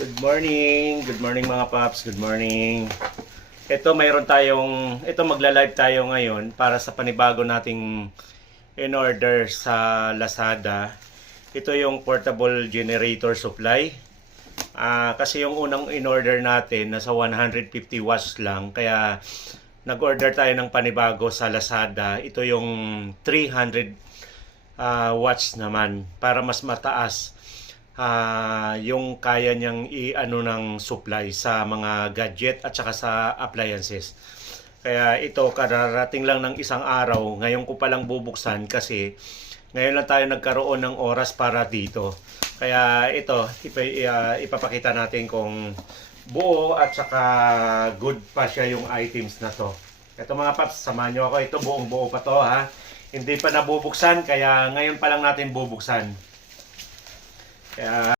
Good morning mga paps, good morning. Ito magla-live tayo ngayon para sa panibago nating in order sa Lazada. Ito yung portable generator supply. Kasi yung unang in order natin nasa 150 watts lang, kaya nag-order tayo ng panibago sa Lazada. Ito yung 300 watts naman para mas mataas yung kaya niyang i-ano ng supply sa mga gadget at saka sa appliances. Kaya ito, kararating lang ng isang araw. Ngayon ko palang bubuksan kasi ngayon lang tayo nagkaroon ng oras para dito. Kaya ito, ipapakita natin kung buo at saka good pa siya yung items na to. Ito mga paps, samahan nyo ako. Ito buong buo pa to ha. Hindi pa nabubuksan, kaya ngayon pa lang natin bubuksan. Kaya